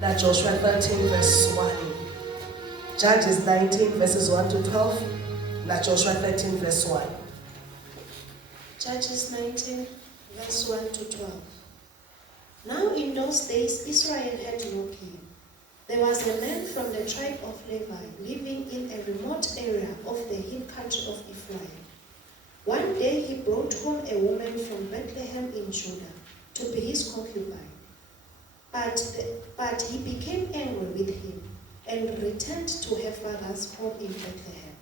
Now Joshua 13 verse 1. Judges 19 verses 1 to 12. Now Joshua 13 verse 1. Judges 19 verse 1 to 12. Now in those days Israel had no king. There was a man from the tribe of Levi living in a remote area of the hill country of Ephraim. One day he brought home a woman from Bethlehem in Judah to be his concubine. But he became angry with him and returned to her father's home in Bethlehem.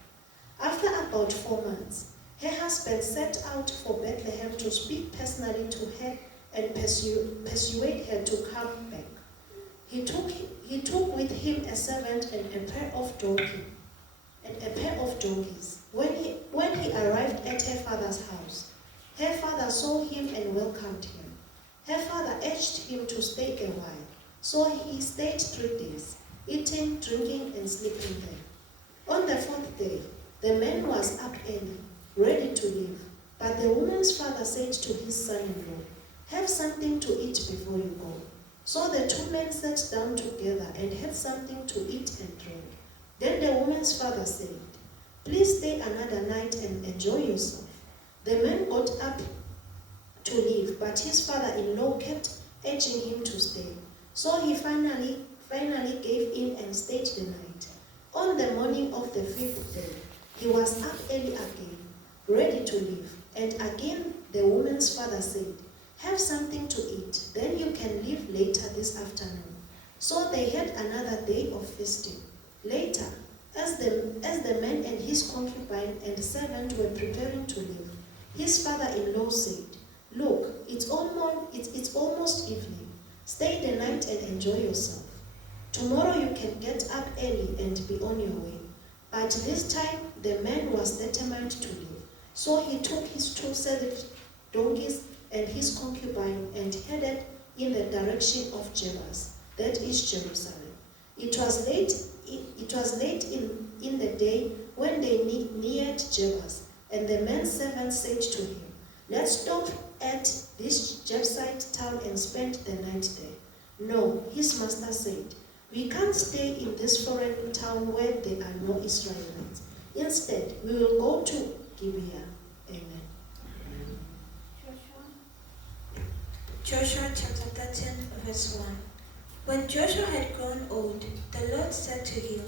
After about 4 months, her husband set out for Bethlehem to speak personally to her and persuade her to come back. He took with him a servant and a pair of donkeys. When he arrived at her father's house, her father saw him and welcomed him. Her father urged him to stay a while, so he stayed 3 days, eating, drinking, and sleeping there. On the 4th day, the man was up early, ready to leave. But the woman's father said to his son-in-law, "Have something to eat before you go." So the 2 men sat down together and had something to eat and drink. Then the woman's father said, "Please stay another night and enjoy yourself." The man got up to leave, but his father-in-law kept urging him to stay. So he finally gave in and stayed the night. On the morning of the 5th day, he was up early again, ready to leave. And again the woman's father said, "Have something to eat, then you can leave later this afternoon." So they had another day of feasting. Later, as the man and his concubine and servant were preparing to leave, his father-in-law said, "Look, it's almost evening. Stay the night and enjoy yourself. Tomorrow you can get up early and be on your way." But this time the man was determined to leave. So he took his 2 saddled donkeys and his concubine and headed in the direction of Jebus, that is Jerusalem. It was late in the day when they neared Jebus, and the man's servant said to him, "Let's stop at this Jebusite town and spend the night there." "No," his master said, "we can't stay in this foreign town where there are no Israelites. Instead, we will go to Gibeah." Amen. Joshua chapter 13 verse 1. When Joshua had grown old, the Lord said to him,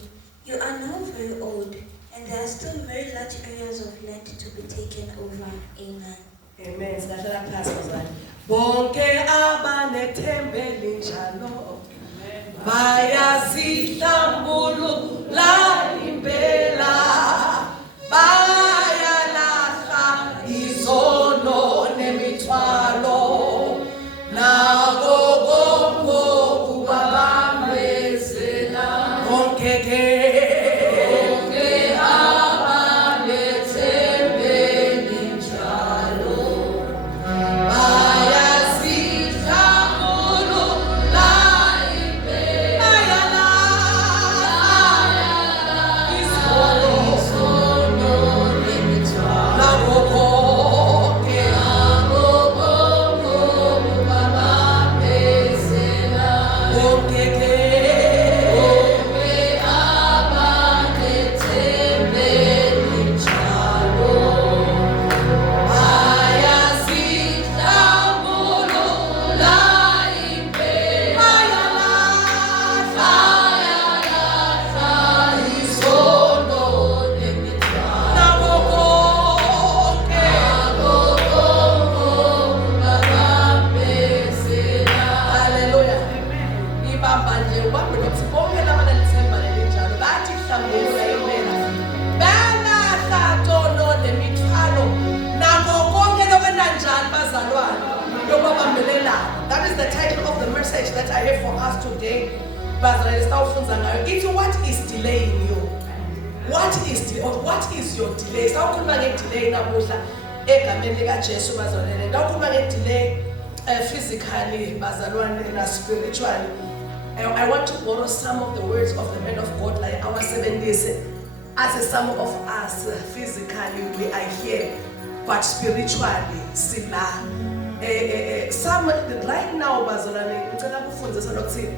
"You are now very old, and there are still very large areas of land to be taken over." Amen. Amen. Silahlala phansi bazali. Bonke abanethembeli njalo bayazihlambulula impela, bayalahla izono nemithwalo, nabo konke kubabambezela. Bonke abanethembeli njalo That is the title of the message that I have for us today. It's what is delaying you? What is your delay? Delay physically, spiritually. I want to borrow some of the words of the men of God, like our 70s. As some of us physically we are here, but spiritually sila. Some right now bazalwane ngicela kufundisa ukuthi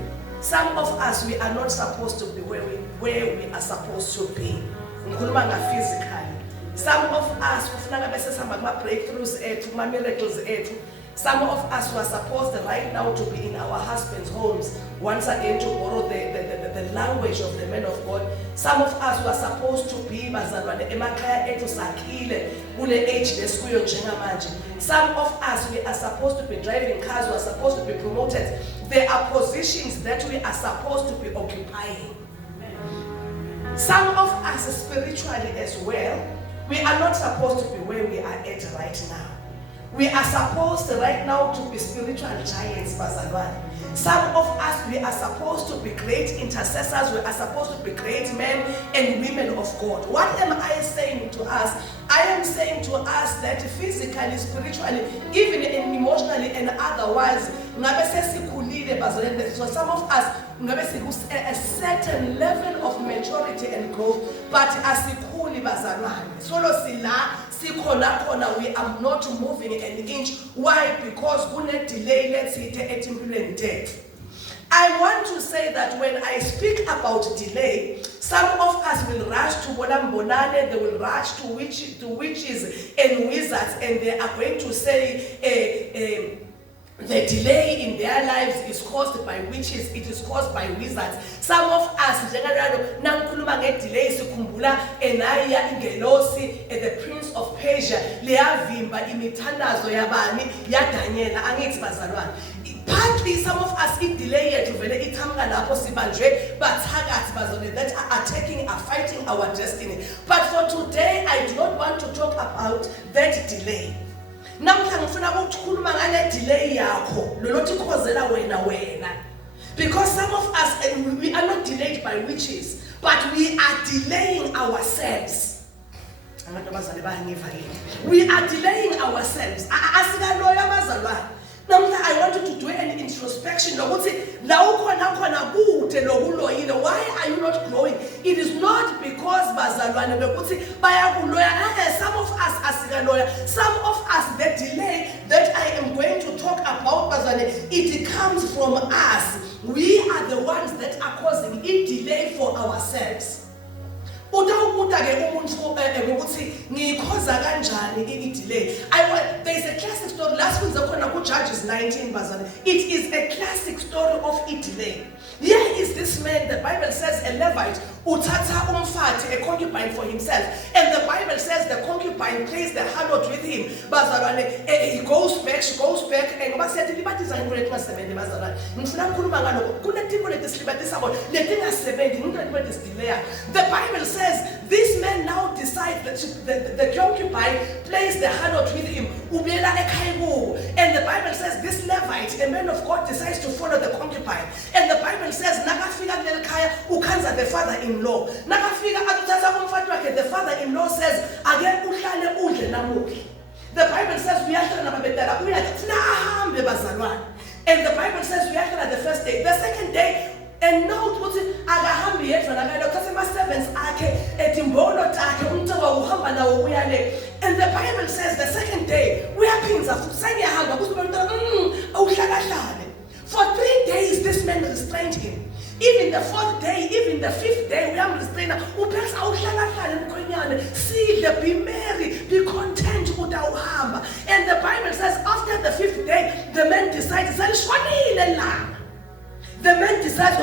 Some of us, we are not supposed to be where we are supposed to be. Ngikhuluma physically. Some of us, kufuneka bese sihamba kuma-breakthroughs ethu, kuma-miracles ethu. Some of us were supposed right now to be in our husbands' homes, once again to borrow the language of the men of God. Some of us were supposed to be bazalwane emakhaya ethu sakhile kule age lesikuyo njengamanje. Some of us, we are supposed to be driving cars, we are supposed to be promoted. There are positions that we are supposed to be occupying. Some of us spiritually as well, we are not supposed to be where we are at right now. We are supposed right now to be spiritual giants, bazalwane. Some of us, we are supposed to be great intercessors. We are supposed to be great men and women of God. What am I saying to us? I am saying to us that physically, spiritually, even emotionally and otherwise, so some of us, a certain level of maturity and growth, but as we are not moving an inch. Why? Because delay, let's say, death. I want to say that when I speak about delay, some of us will rush to Bonambonane, they will rush to witches and wizards, and they are going to say the delay in their lives is caused by witches, it is caused by wizards. Some of us, delay, the prince of Persia, partly some of us delay but that are attacking, are fighting our destiny. But for today, I do not want to talk about that delay. Because some of us, we are not delayed by witches, but we are delaying ourselves. We are delaying ourselves. I wanted to do an introspection. Why are you not growing? It is not because some of us, some of us, the delay that I am going to talk about, it comes from us. We are the ones that are causing it delay for ourselves. There is a classic story. Last week, Judges 19. It is a classic story of delay. Here is this man, the Bible says, a Levite, a concubine for himself. And the Bible says the concubine plays the harlot with him. He goes back, and the Bible says this man now decides that the concubine plays the harlot with him. And the Bible says this Levite, a man of God, decides to follow the concubine. And the Bible says the father-in-law. The father-in-law says, the Bible says we are and the Bible says we are the first day. The second day, and note what it and the Bible says the second day we are for 3 days this man restrained him. Even the 4th day, even the 5th day, we are restrained. See, be merry, be content. And the Bible says after the 5th day, the man decides, the man decides,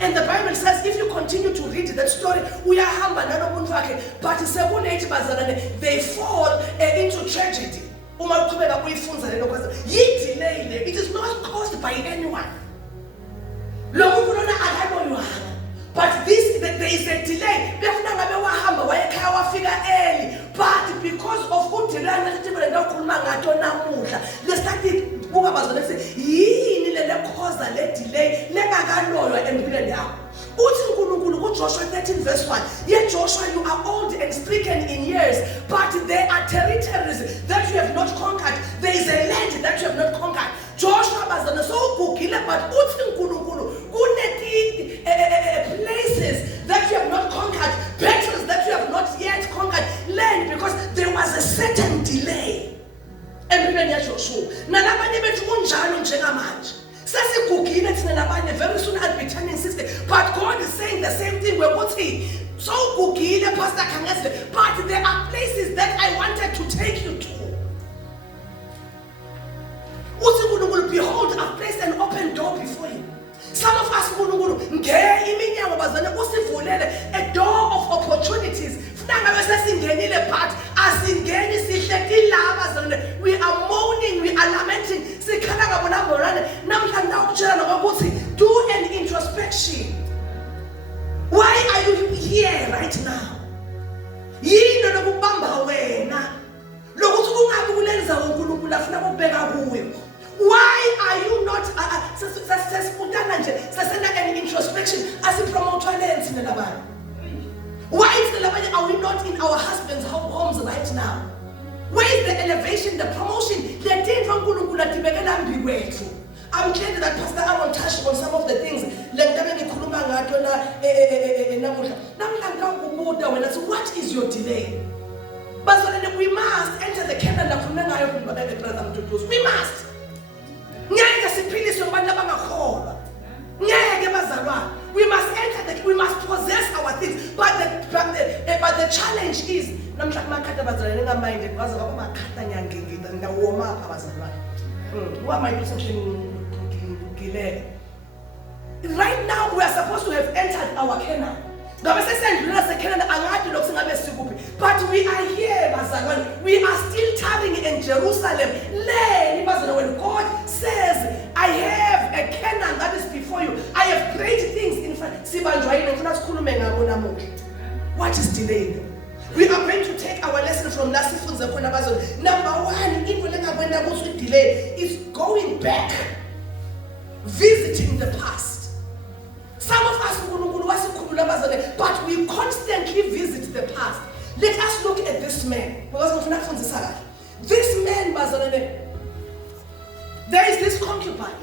and the Bible says, if you continue to read that story, we are humble, but they fall into tragedy. It is not caused by anyone. But there is a delay. But because of who Joshua 13 verse 1. Yet Joshua, you are old and stricken in years, but there are territories that you have not conquered. There is a land that you have not conquered. Joshua was so kukile, but places that you have not conquered, battles that you have not yet conquered, land, because there was a certain delay. sesigugile thina nabanye, very soon I'll be turning 60. But God is saying the same thing. We're what he so gugile, Pastor Kangese, but there are places that I wanted to take you to. Behold, I've placed an open door before you. Some of us, a door of opportunities. We are moaning, we are lamenting. Do an introspection. Why are you here right now? Why are you not an introspection as a promoter? Why are we not in our husbands' homes right now? Where is the elevation, the promotion? I'm glad that Pastor Aaron touched on some of the things. What is your delay? But we must enter the calendar. We must. We must enter we must possess our things. But the challenge is right now we are supposed to have entered our Canaan. But we are here, we are still tarrying in Jerusalem. When God says, I have a Canaan that is before you, I have great things in front. What is delaying? We are going to take our lesson from Nasi Funza. Number one, delay is going back, visiting the past. Some of us, but we constantly visit the past. Let us look at this man. This man, there is this concubine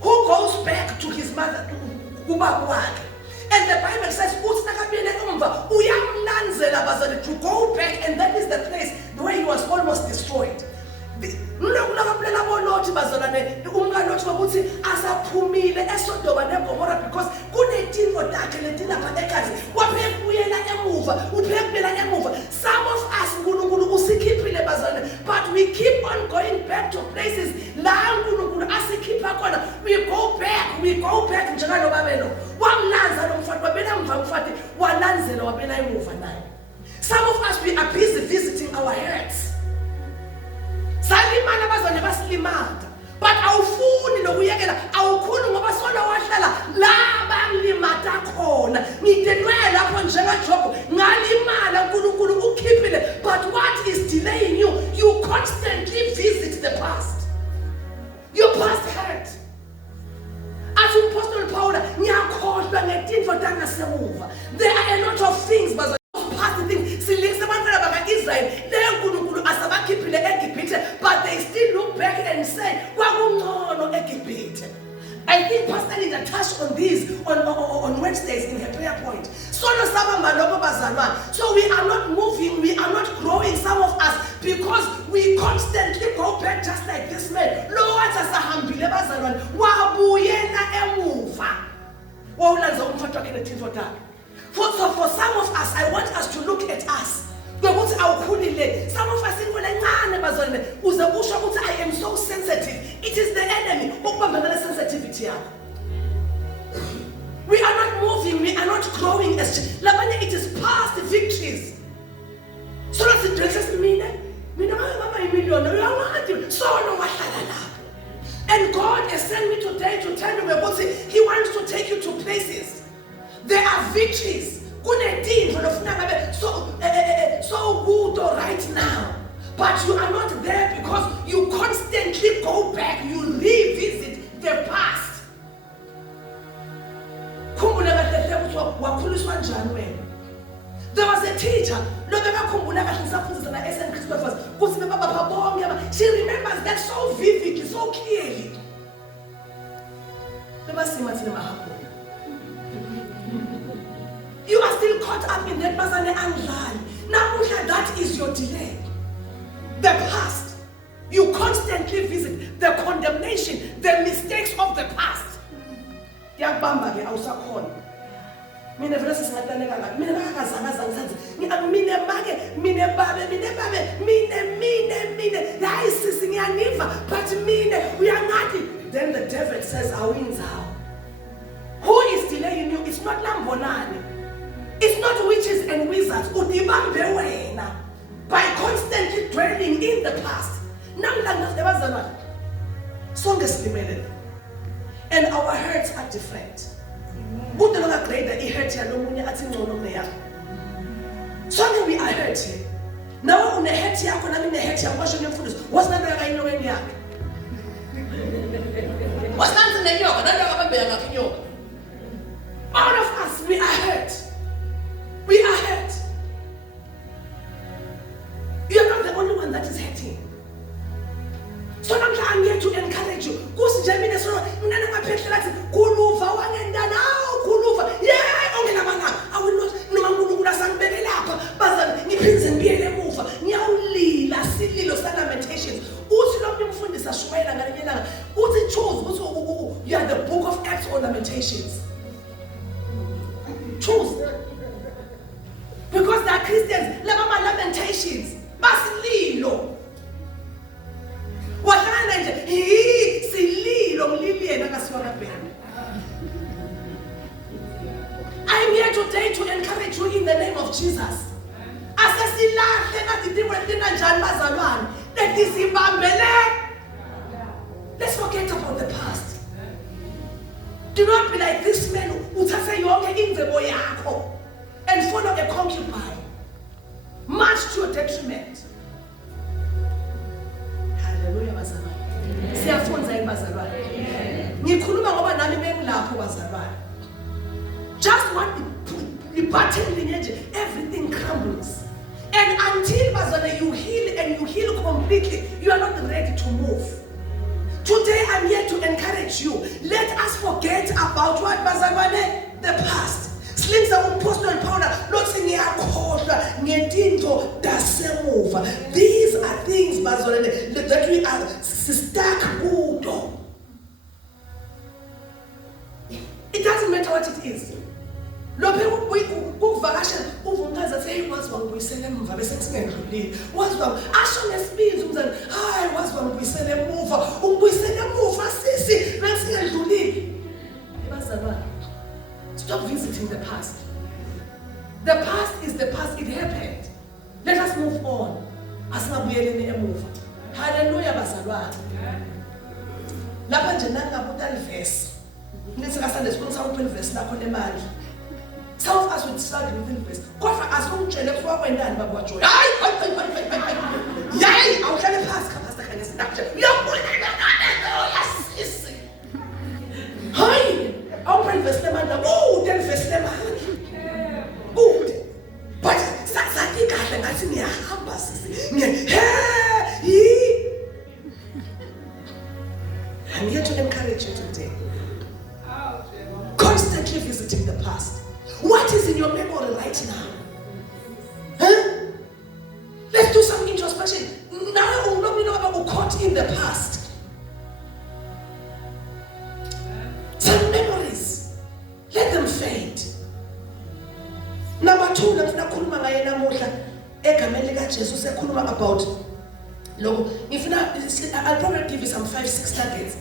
who goes back to his mother, and the Bible says, to go back, and that is the place where he was almost destroyed. Because some of us, but we keep on going back to places. We go back. Some of us, we are busy visiting our heads. But awufuni nokuyekela awukhulu ngoba sona wahlala la bamlimata khona ngitenwela lapho njengaJob ngalimala uNkulunkulu ukhiphile. But what is delaying you? You constantly visit the past. Your past hurt. As Apostle Paul ngiyakhohlwa ngetinto tangasemuva. There are a lot of things but past things but they still look back and say, I think Pastor Linda touched on this on Wednesdays in her prayer point. So we are not moving, we are not growing, some of us, because we constantly go back just like this man. For some of us, I want us to look at us. Some of us I am so sensitive. It is the enemy. We are not moving, we are not growing. It is past victories. So that's it. And God has sent me today to tell you about it. He wants to take you to places. There are victories. So good right now. But you are not there because you constantly go back, you revisit the past. There was a teacher. She remembers that so vividly, so clearly. You are still caught up in that person and lie. Now that is your delay. The past. You constantly visit the condemnation, the mistakes of the past. Yakubamba ke awusakhona. Mina vele singataneka ngathi mina ngakazangaza ngisathi mina make mina babe hayi sisi ngiyaniva but mina uyangathi. Then the devil says awinzawo. Who is delaying you? It's not Lambonani. It's not witches and wizards. Udibambe wena by constantly dwelling in the past. Sonke silimele. And our hurts are different. Bude longa greater ihurt ya lomunye athi ngcono kuneyakho. Sonke we are hurt here. Nawe une hurt yakho nami ne hurt yakho kwasho nemfundiso. Wasinando yakayinokweni yakhe. Wasinando nenyoka nando akabambela ngakho inyoka. All of us we are hurt. We are hurt. You are not the only one that is hurting. So I'm here to encourage you. Kusi mina so mina ngaphethe lathi kuluva wangendana kuluva. Yeah, ongenabanga. I will not noma uNkulunkulu asangibeke lapha. Bazana ngiphinze ngibiyele emuva. Ngiyawulila sililo sa lamentations. Uthi lo mfundisi ashumayela ngalinye ilanga. Uthi choose uthi you are the book of Acts or Lamentations. Choose. Because they are Christians, laba ma lamentations. Basililo. Wahlala nje, sililo ngililiyena ngasiwaka bhena. I'm here today to encourage you in the name of Jesus. Asesilahle kadidibwe lina njani bazalwane. Letizibambele. Let's forget about the past. Do not be like this man uthathe yonke imvebo yakho and follow a concubine, much to your detriment. Hallelujah, bazalwane. Siyafunza yini bazalwane? Ngikhuluma ngoba nami bengilapho bazalwane. Just one button nje, everything crumbles. And until bazalwane you heal and you heal completely, you are not ready to move. Today I'm here to encourage you. Let us forget about what bazalwane, the past. Slinza umpostoli Paul lothi ngiyakhohlwa ngetinto dasemuva. These are things bazalwane that we are stuck kudo. It doesn't matter what it is. Lophe ukuvakasha uvumkazi athi hey wazi wangibuyisela emuva bese singedlulile. Wazi wami asho ngesibindi umzana hayi wazi wangibuyisela emuva ungibuyisela emuva sisi bese singedlulile. Bazalwane, stop visiting the past. The past is the past. It happened. Let us move on. Asingabuyeleni emuva. Hallelujah bazalwane. Lapha nje nangabuta verse. Nithi kasande sikhuluma open verse lakho nemali. Some of us would start with verse. Kodwa asongitshele kuwa kwendani baba waJoy. Hayi awuhlale phansi pastor kanye sinakho. Uyabona yasisi. Hayi open verse lemali. Then verse lemali. Good. But sathi kahle ngathi ngiyahamba sisi. I'm here to encourage you today. Constantly visiting the past. What is in your memory right now? Huh? Let's do some introspection. Now we know about caught in the past. Some memories. Let them fade. Number 2, nakhuluma ngaye namuhla egameni lika Jesu sekhuluma about logo. I'll probably give you some 5-6 targets.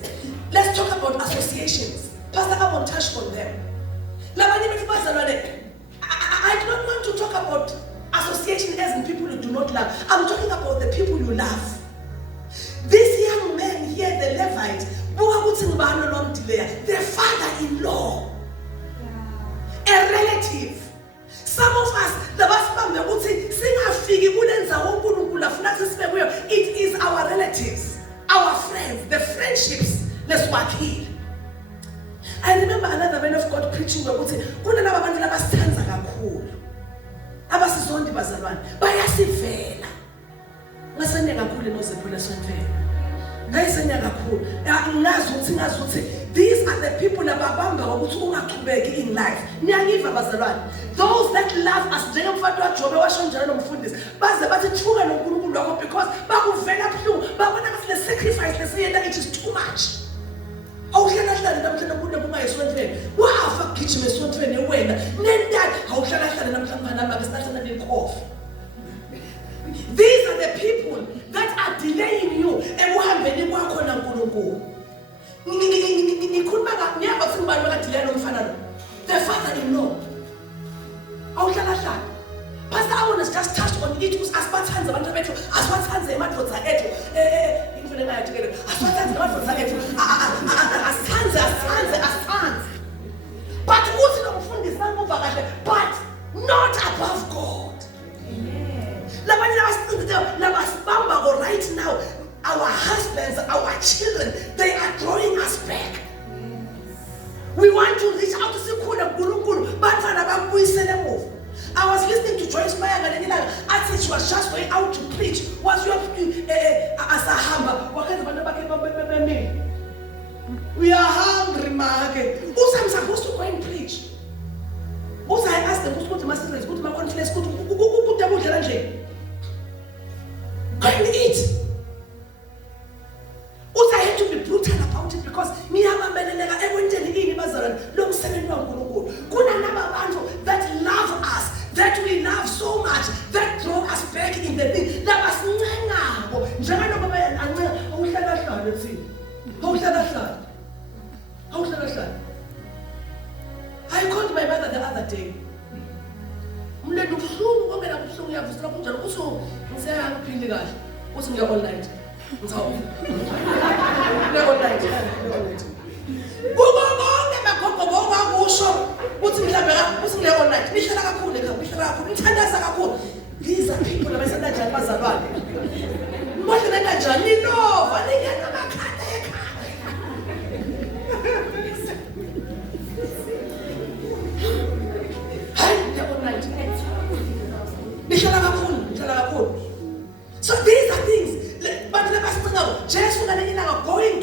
Let's talk about associations. Pastor, I won't touch on them. I do not want to talk about association as in people you do not love. I'm talking about the people you love. This young man here, the Levite, their father-in-law, a relative. Some of us, it is our relatives, our friends, the friendships. Let's work here. I remember another man of God preaching ukuthi kunalabo abantu labasithanza kakhulu. Abasizondi bazalwane bayasivela. Ngasene kakhulu nozephula sonfela. Ngayisenya kakhulu. Ngazi ukuthi these are the people ababamba ukuthi ungaqhubeki in life. Niyangiva bazalwane. Those that love us njengomfati waJobe washo njalo nomfundisi baze bathi thuka noNkulunkulu kakhulu lokho because bakuvela buhlungu babona ngathi le sacrifice lesiyenda it is too much. Awuhlala hlala namhlanje kungayisontweni wafa gijima esontweni wena nendali awuhlala hlala namhlanje nami sinasana nenkofi. These are the people that are delaying you ekuhambeni kwakho naNkulunkulu. Ngikhuluma ngiyaba singibani bakadelay nomfana lo. The father-in-law. Awuhlala hlala. Pastor, I want to just touch on it because asibathanze abantu bethu, asibathanze emadvodza ethu. Ingifuna ngayathikele. Asibathanze emadvodza ethu. Asithanze. But uthi lo mfundisi namuva kahle, but not above God. Labasibamba right now, our husbands, our children, they are drawing us back. We want to reach out to Sikuna Gurukuru, but I was listening to Joyce Meyer and I said she was just going out to preach. Was you as a hamba? We are hungry, market. Who's I'm supposed to go and preach? Who's I asked them, who's going to master, go to my conference, go to go and eat. Also, I had to be brutal about it because that love us, that we love so much, that draw us back in the thing. I called my mother the other day. All night. These are people so these are things, but let us know, Jesus going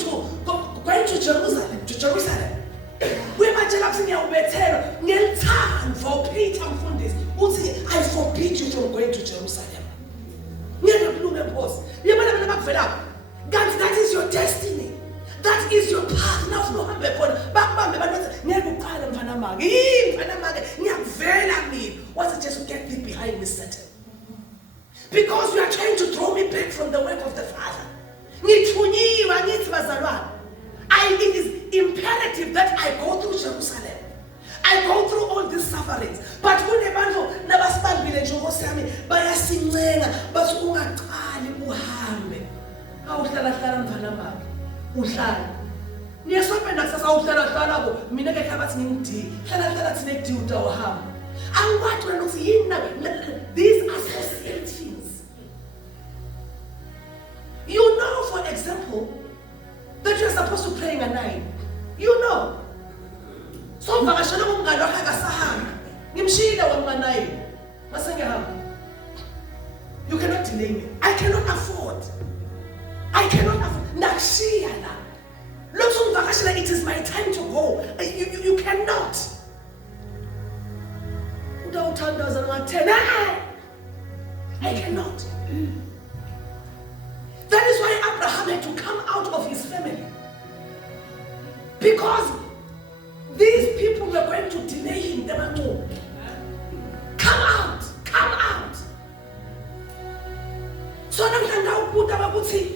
to Jerusalem. We might tell us for Peter I forbid you from going to Jerusalem. That is your destiny. That is your path. What's it just to get me behind me, Satan? Because you are trying to throw me back from the work of the Father. It is imperative that I go through Jerusalem. I go through all these sufferings. But when the man nabasibambile njengosami bayasincenga bathi ungaqali uhambe. Awuhlala hlala mfana mami. Uhlala. Niyasopenda kusasa uhlala hlala bo. Mina ke khabathi ngimdi. Hlala thine duty uhamba. Angwathi wena uthi yini these associations. You know, for example, that you're supposed to pray at 9. You know. So vakashela umngane wakhe akasahamba. Ngimshila wamanayi. Mase ngihamba. You cannot delay me. I cannot afford. Nakushiya la. Lokho ngivakashela, it is my time to go. You cannot. Udawuthandaza ngathena. I cannot. That is why Abraham had to come out of his family. Because these people were going to delay him. They were told, come out. So namhlanje ubuda bakuthi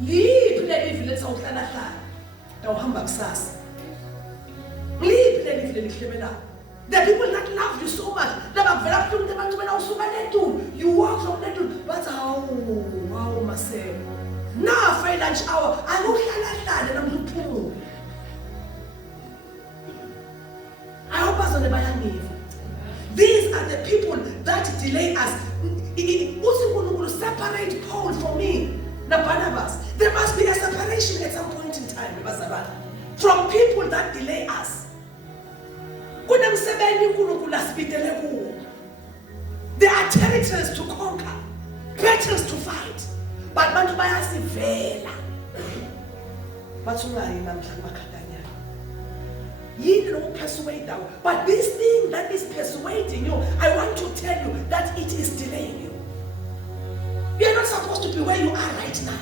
liphi lelivi letha uhlala hlala. Dawuhamba kusasa. Liphi lelivi lelihlebela. The people that love you so much, you walk from that to, but wow, myself. Now, for lunch hour, I look at I hope us on the Bayani. These are the people that delay us. Separate Paul from me, the Barnabas. There must be a separation at some point in time, from people that delay us. There are territories to conquer, battles to fight. But bantu bayasivela. But this thing that is persuading you, I want to tell you that it is delaying you. You are not supposed to be where you are right now.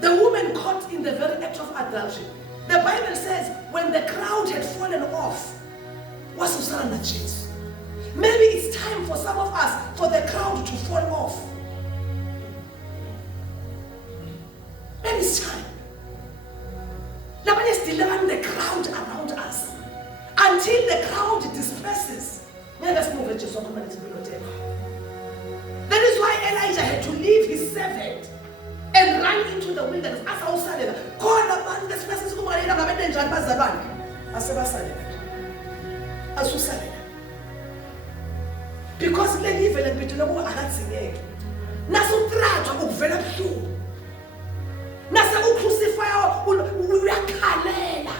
The woman caught in the very act of adultery. The Bible says when the crowd had fallen off, was Usana Jesus. Maybe it's time for some of us for the crowd to fall off. Maybe it's time. Nobody still around the crowd around us until the crowd disperses. Let's move it to something. That is why Elijah had to leave his servant and run into the wilderness. As I was saying, call the man, this person is going to be in Japan. Because le live le bitula bo akatsingeke. Naso trato ukuvela buhlungu. Nasa ucrucify uyakhalela.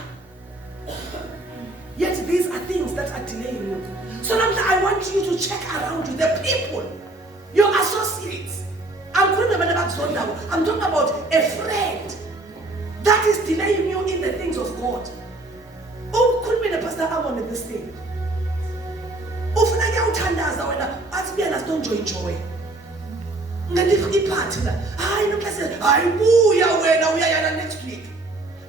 Yet these are things that are delaying you. So now I want you to check around you, the people, your associates. I'm talking about a friend that is delaying you in the things of God. Oh, could be the pastor I wanted this thing. Ufuna kuyawuthandaza wena athi buyena sitonjoy. Ngandifika iphathi la. Hayi noklase, hayi buya wena uyayana next week.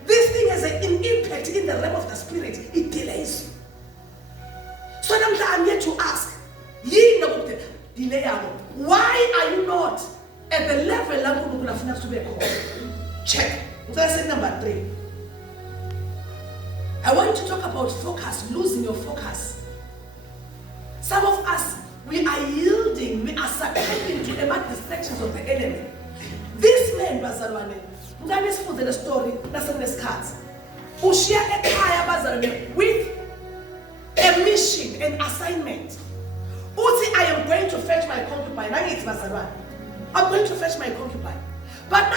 This thing has an impact in the realm of the spirit. It delays you. So now I'm here to ask, delay. Why are you not at the level to be called? Check. That's number 3. I want to talk about focus, losing your focus. Some of us, we are yielding, we are succumbing to the bad distractions of the enemy. This man, Bazalwane, Ngani for the story, that's in the cards. Ushia ekaya Bazalwane with a mission, an assignment. Uti, I am going to fetch my concubine. I'm going to fetch my concubine. But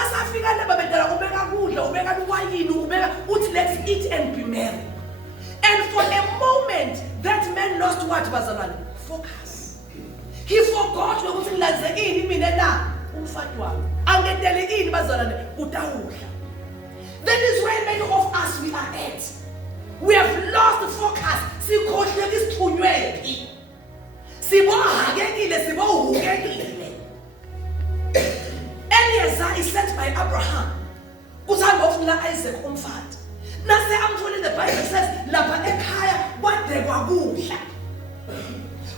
let's eat and be merry. And for a moment, that man lost what, Bazalwane? Focus. He forgot what was in That is where many of us we are at. We have lost the focus. Eliezer is sent by Abraham. Isaac umfat. Nase amfuni the Bible says lapha ekhaya kwade kwakudla.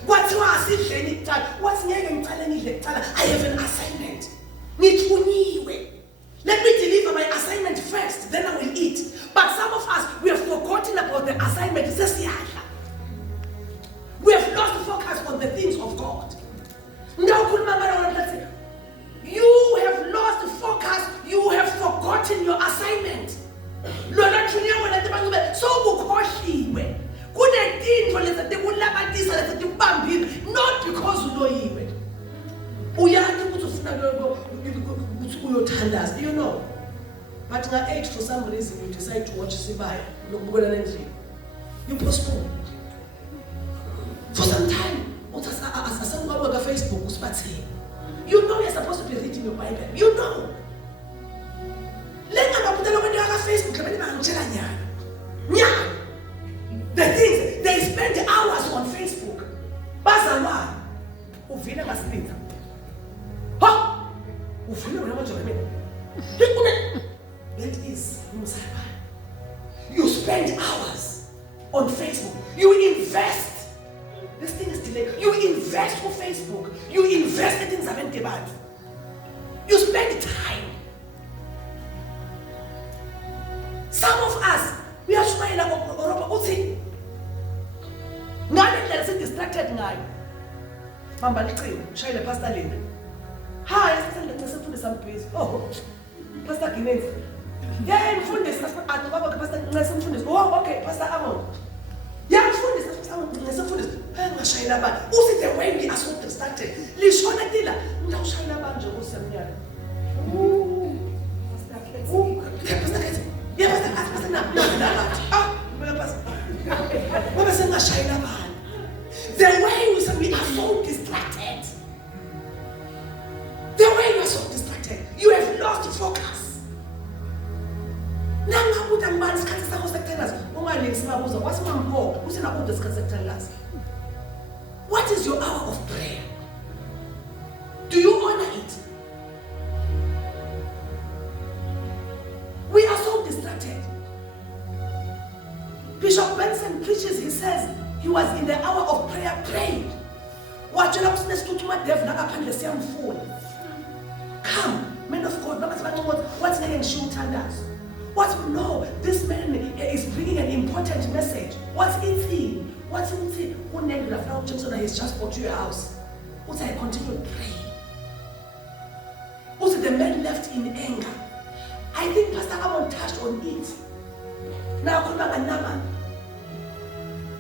Kwathiwa asidleni kuqala. Wathi ngeke ngicale ngidle kuqala. I have an assignment. Ngithunyiwe. Let me deliver my assignment first, then I will eat. But some of us, we have forgotten about the assignment. We have lost focus on the things of God. You have lost focus. You have forgotten your assignment. Not because you know. But at age, for some reason, you decide to watch Sibaya. You postpone. For some time, Facebook, you know you're supposed to be reading your Bible. You know. The things, they spend hours on Facebook. That is, you spend hours on Facebook. You invest. This thing is delayed. You invest for Facebook. You invest in Zaventebat. You spend time. Some of us, we are smiling about None is distracted now. Mamba Licrim, Shaila Pastor Lynn. Hi, I said to some place. Oh, Pastor Guinness. Yeah, I'm full this. Pastor. Oh, okay, Pastor Amon. Yeah, I'm full this. Who's it the way we are so distracted? Lishona Dilla. No Shaila Banjo was some year. Pastor. Yeah, Pastor. No. The way we are so distracted. The way you are so distracted. You have lost focus. What is your hour of prayer? Do you honor it? We are so distracted. Bishop Benson preaches, he says, he was in the hour of prayer praying. Come, men of God, what's the issue? What? No, this man is bringing an important message. What's it? What's it? Who named he's just bought to your house? What's I continue praying? Also, the man left in anger. I think Pastor Amon touched on it. Now,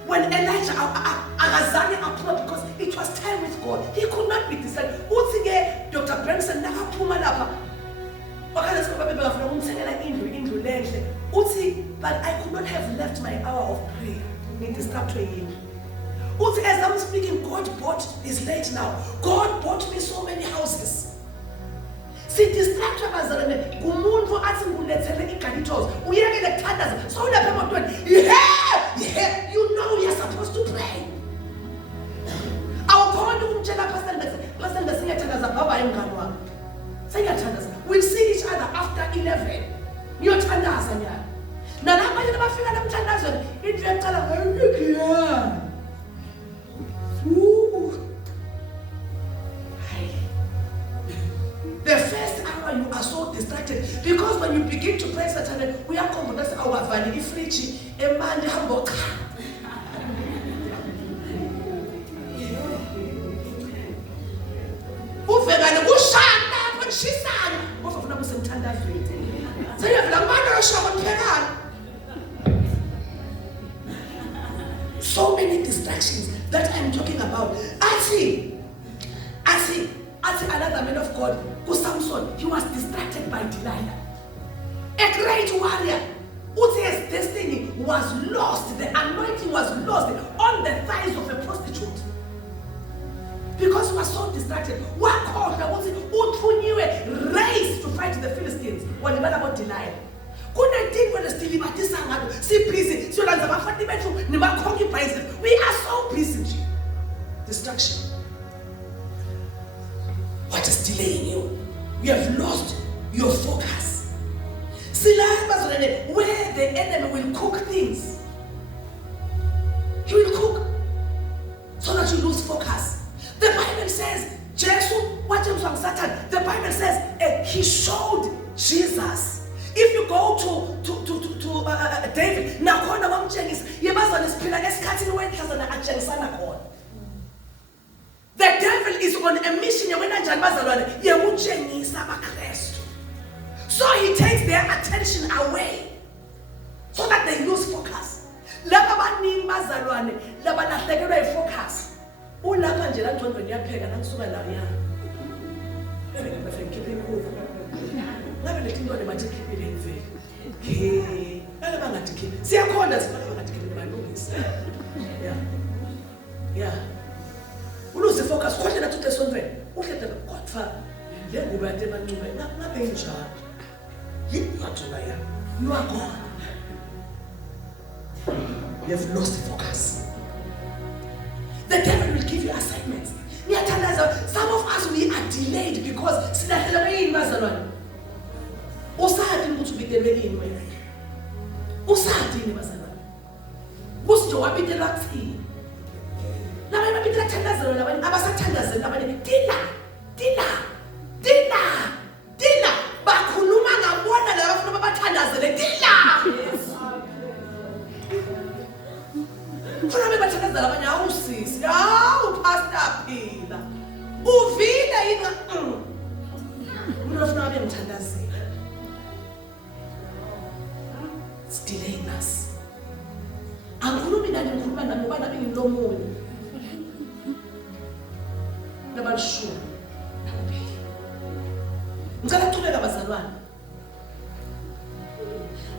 when Elijah Agazani approached, because it was time with God, he could not be decided. Dr. Benson but I could not have left my hour of prayer. As I'm speaking, God bought, it's late now. God bought me so many houses. See, distract abazalwane kumuntu athi ngulethele igaditos uyeke lekuthandaza so lapha emotweni yeah you know you're supposed to pray. Awukhona ukumtshela pastor ngesingathandaza baba emngani wami sengiyathandaza, we'll see each other after 11 ngiyothandaza nyana nalapha nje abafika namthandazweni into yaqala ngiyakhiya the first hour you are so distracted because when you begin to pray Satan, we are confident our value free a man hamboka. Uvegane kushanda kushisa ufuna kusemthandazweni. Sayavela manje oshaka kuphekana. So many distractions that I'm talking about. I see another man of God, who Samson, he was distracted by Delilah. A great warrior, whose destiny was lost, the anointing was lost on the thighs of a prostitute. Because he was so distracted. What called who raised to fight the Philistines? What about Delilah? We are so busy. Distraction. What is delaying you? You have lost your focus. Where the enemy will cook things, he will cook so that you lose focus. The Bible says, the Bible says he showed Jesus. If you go to David, the devil is on a mission. So he takes their attention away so that they lose focus. Focus. Yeah. Lose focus. You are gone. You have lost focus. The devil will give you assignments. Some of us, we are delayed because it's delaying us.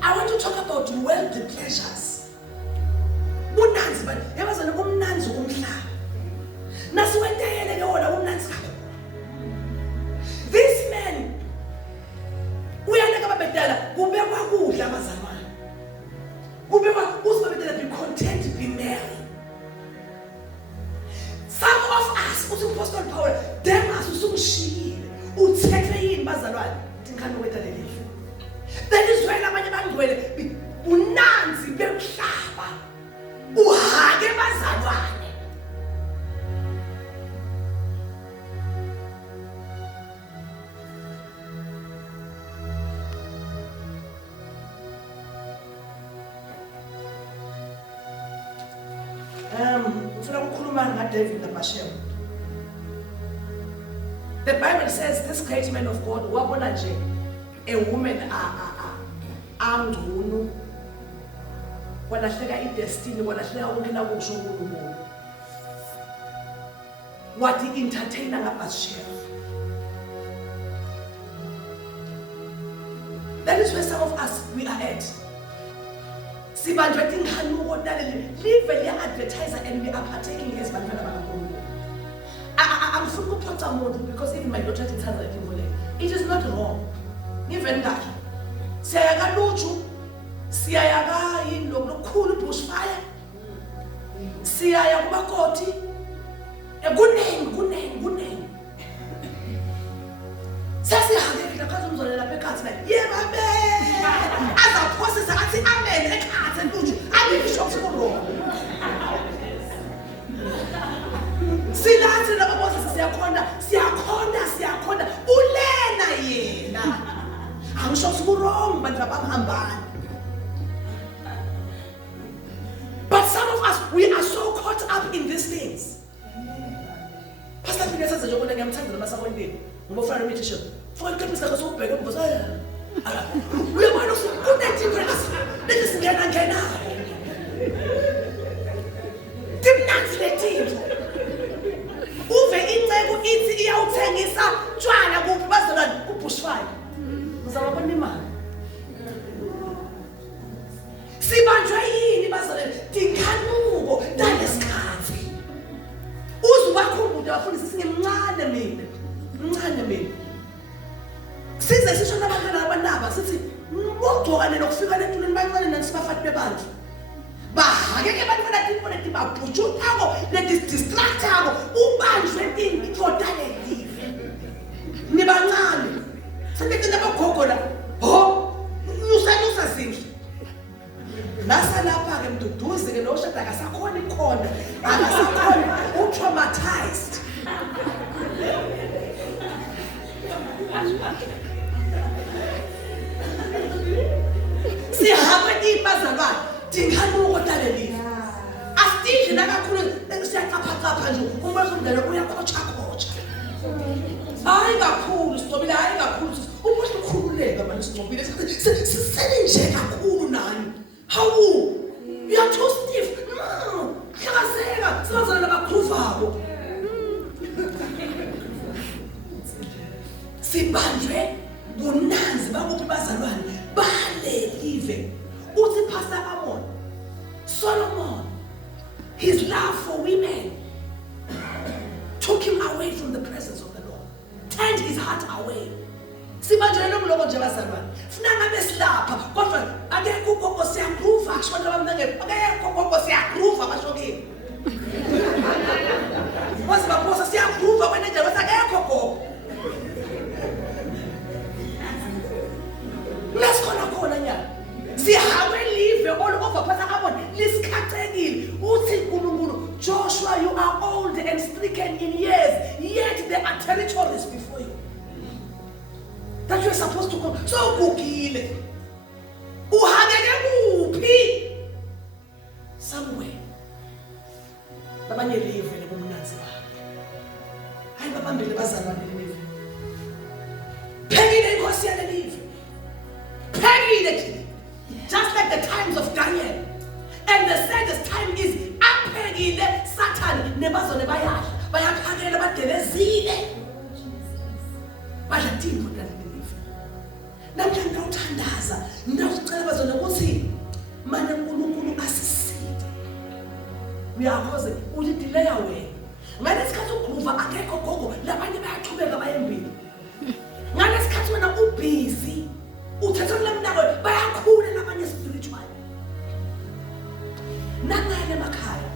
I want to talk about worldly pleasures. This man, we are not be content to be married. Apostle Paul, Demas usungishiyile. Uthethwe yini bazalwane? Tinkhani wethu leli. That is why abanye bangcwele unanzi bemhlaba. Uhake bazalwane. Ufuna ukukhuluma ngaDavid naBathsheba. The Bible says this great man of God wabona nje a woman angcono walahleka idestiny walahleka konke la kusho uNkulunkulu. Wathi entertainer ngaBathsheba. That is where some of us we are at. Sibanjwe tinganuko dalele live le advertiser and we are partaking as bantwana bakaNkulunkulu. I'm full of photo because even my daughter did something like it is not wrong. Even that. Siyaya luchu, siyaya in lokukhulu bushfire. Siyaya kumakoti. Kuneng. Sasihambile lapha umzolela phakathi la. Yeba be. Azaphosisa athi amen ekhathi luchu. Angisho ukuthi Silathi lababosa siyakhonda ulena yena angisho ukuthi wrong bantu abahambani. But some of us we are so caught up in these things. Pastor Peter says njengoba ngiyamthanda namasakondeni ngoba ufana nomithisho for iqiniso lakho sobheka umboza uyabona kuna difference lethi singena dimnansiletive uve incebo ithi iyawuthengisa tshwala kuphi bazalwane kubushfire uzabona imali sibanjwe yini bazalwane tinkhanuko nalesikhathi uzubakhumbula bafundisi singimncane mina size sisho nabantwana abanaba sithi ngogcokane nokufika letuleni bancane nasibafati bebantu bahake abantwana tipoleti babhujutako ledistractako ubanjwe indoda lelive nibancane sebethi nabagogo la ho usanusa zindlu nasa lapha ke mduduze ke noshada akasakhona ikhona akasakhona utraumatized sihambe ibazalwane tinganuko daleli asitidli nakakhulu siyachapha nje uma somdala uyakhotsha hayi kakhulu sicobile hayi kakhulu umuntu ukhululeka manje sicobile sisele nje kakhulu nani hawu you are too stiff hlakazeka sibazana nabagruvako sibanjwe bunanzi bakuphi bazalwane balelive. Uthi Pastor Amon Solomon, his love for women took him away from the presence of the Lord, turned his heart away. Sibanjwe nomloko nje bazalwane funa ngabe silapha kodwa akekho gogo siyagroove abantu abamnenge akekho gogo siyagroove abashokile wasibaposa siyagroove kwenje wasakekho gogo let's khona nyana sihawe live all over Pastor Amon lisikhathekile uthi uNkulunkulu Joshua you are old and stricken in years yet there are territories before you that you are supposed to go so kugile uhangeke kuphi somewhere babanye live lebumnanzi wakhe hayi babambele bazalwane live phekile inkosi yale live phekile just like the times of Daniel and the saddest time is aphekile Satan nebazone bayaphakela badelezile badla timbo namhlanje ngawuthandaza ngicela bazona ukuthi manje uNkulunkulu asisinde uyakhoze uthi delay wena ngalesikhathi ugroove akekho gogo labanye bayaqhubeka bayembili ngalesikhathi wena ubusy uthatha lemnako bayakhula labanye spiritual nangale emakhaya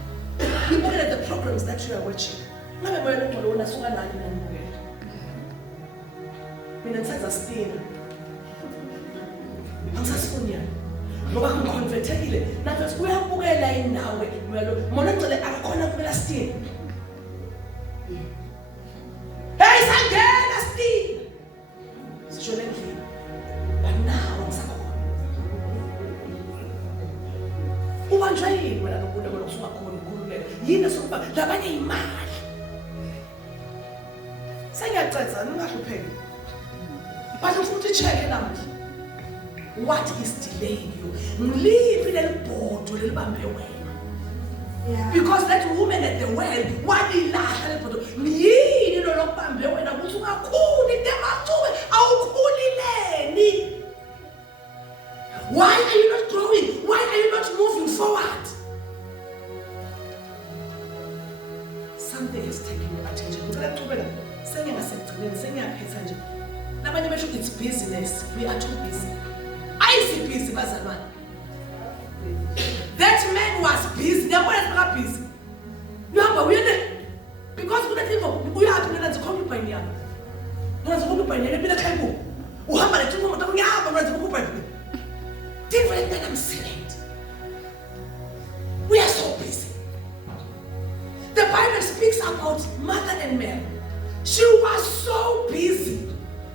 look at the programs that you are watching ngabe moya longcwele wona suka nani nanibukela mina ngisenza stina angisasifunyana ngoba ngiconvertekile nathi uyabukela inawe moya lo mona ngcwele akakhona kubela stina hey sangena stina sisho lendlela banawo ngisakhona ubanjwa yini wena nokuthi lokusuka khona ukhululeka yini sokuba labanye imali sengiyacetha ningahlupheki but futhi check namhla what is delaying you ngiliphi lelibhodo lelibambe wena because that woman at the well walilahla lelibhodo yini lo lokubambe wena ukuthi ungakhuli ndemathuwe awukhulileni. Why are you not growing? Why are you not moving forward? Something is taking your attention. It's business. We are too busy. I see busy, that man was busy. They were busy. You have a because we are doing that to come by here. Different than I'm saying. We are so busy. The Bible speaks about Martha and Mary. She was so busy.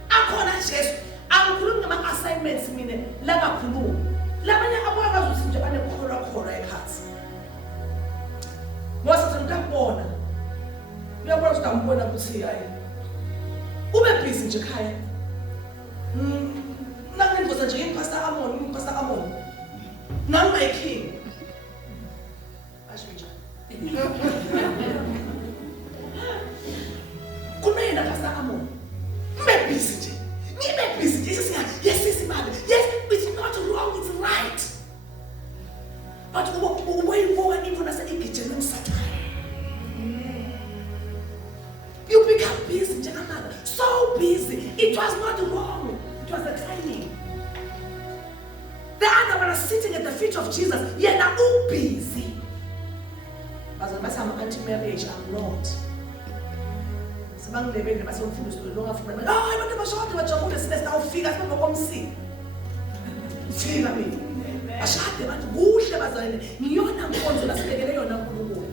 Akona Jesu. Angikhulumi ngama assignments mina la kakhulu. Labanye abakazi nje bane khora ekhathi. Ngoba ngiyabona. Uyabona ukuthi ngibona ukuthi hayi. Ube busy nje ekhaya. Nangengoza nje impastor Amon. Not my king. Ashunja. Kumena pastor Amon. Mbe busy nje. Nibe busy nje yes it's not wrong, it's right. But when you go and even as a kitchen Satan. You become busy nje kamama. So busy. It was not wrong. It was the timing. The other one was sitting at the feet of Jesus. Yeah, now busy. But I'm anti-marriage. I'm not. Sabang lebele basomfundo silonga funa. Ah, abantu bashade bajabule semester awufika sibe ngokomsi. Sifika mina. Bashade abantu kuhle bazalene. Ngiyona nkonzo lasibekele yona uNkulunkulu.